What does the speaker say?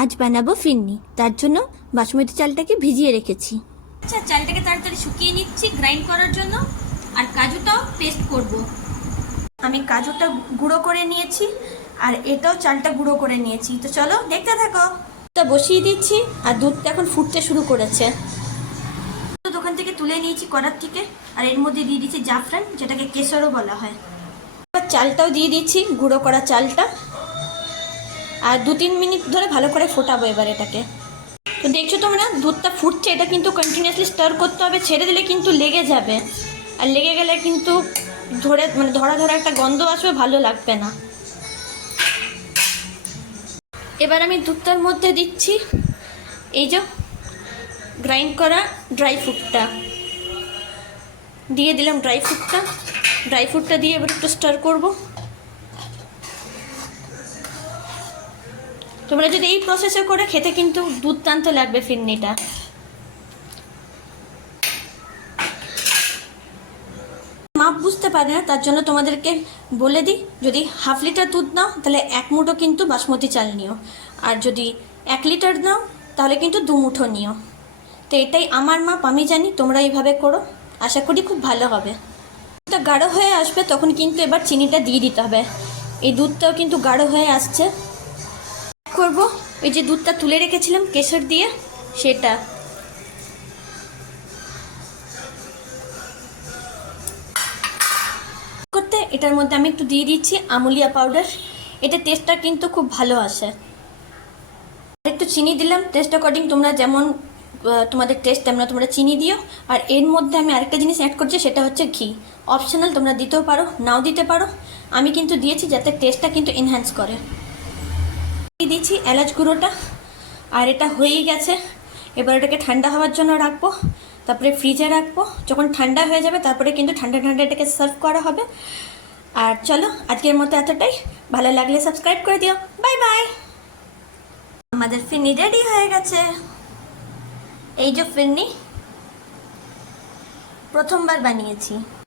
আজ বানাবো ফিরনি। তার জন্য বাসমতি চালটাকে ভিজিয়ে রেখেছি। আচ্ছা চালটাকে তাড়াতাড়ি শুকিয়ে নিচ্ছি গ্রাইন্ড করার জন্য। আর কাজুটাও পেস্ট করব। আমি কাজুটা গুঁড়ো করে নিয়েছি, আর এটাও চালটা গুঁড়ো করে নিয়েছি। তো চলো, দেখতে থাকো। তা বসিয়ে দিচ্ছি, আর দুধটা এখন ফুটতে শুরু করেছে। দোকান থেকে তুলে নিয়েছি কড়ার থেকে, আর এর মধ্যে দিয়ে দিচ্ছি জাফরান, যেটাকে কেশরও বলা হয়। চালটাও দিয়ে দিচ্ছি, গুঁড়ো করা চালটা। আর দু তিন মিনিট ধরে ভালো করে ফোটাবো এবার এটাকে। তো দেখছ তোমরা, দুধটা ফুটছে, এটা কিন্তু কন্টিনিউয়াসলি স্টার করতে হবে, ছেড়ে দিলে কিন্তু লেগে যাবে। আর লেগে গেলে কিন্তু ধরে মানে ধরা ধরা একটা গন্ধ আসবে, ভালো লাগবে না। এবার আমি দুধটার মধ্যে দিচ্ছি, এই যে গ্রাইন্ড করা ড্রাই ফ্রুটটা দিয়ে দিলাম ড্রাই ফ্রুটটা ড্রাই ফ্রুটটা দিয়ে এবার একটু স্টার করব। তোমরা যদি এই প্রসেসে করে খেতে কিন্তু দুর্দান্ত লাগবে ফিরনিটা। মাপ বুঝতে পারে না, তার জন্য তোমাদেরকে বলে দিই, যদি হাফ লিটার দুধ নাও, তাহলে এক মুঠো কিন্তু বাসমতি চাল নিও। আর যদি এক লিটার নাও, তাহলে কিন্তু দু মুঠো নিও। তো এটাই আমার মাপ, আমি জানি তোমরা এইভাবে করো, আশা করি খুব ভালো হবে। দুধটা গাঢ় হয়ে আসবে, তখন কিন্তু এবার চিনিটা দিয়ে দিতে হবে। এই দুধটাও কিন্তু গাঢ় হয়ে আসছে। করব? ওই যে দুধটা তুলে রেখেছিলাম কেশর দিয়ে, সেটা। করতে এটার মধ্যে আমি একটু দিয়ে দিচ্ছি আমুলিয়া পাউডার এটা টেস্টটা কিন্তু খুব ভালো আসে। একটু চিনি দিলাম। টেস্ট অ্যাকর্ডিং তোমরা যেমন তোমাদের টেস্ট তেমন তোমরা চিনি দিও। আর এর মধ্যে আমি আরেকটা জিনিস অ্যাড করছি, সেটা হচ্ছে ঘি। অপশনাল তোমরা দিতেও পারো, নাও দিতে পারো। আমি কিন্তু দিয়েছি যাতে টেস্টটা কিন্তু এনহ্যান্স করে। দিচ্ছি এলাচ গুঁড়োটা। আর এটা হয়েই গেছে। এবার এটাকে ঠান্ডা হওয়ার জন্য রাখব। তারপরে ফ্রিজে রাখব। যখন ঠান্ডা হয়ে যাবে, তারপরে কিন্তু ঠান্ডা ঠান্ডা এটাকে সার্ভ করা হবে। আর চলো, আজকের মতো এতটাই। ভালো লাগলে সাবস্ক্রাইব করে দিও। Bye bye. আমাদের ফিরনি রেডি হয়ে গেছে। এই যে ফিরনি প্রথমবার বানিয়েছি।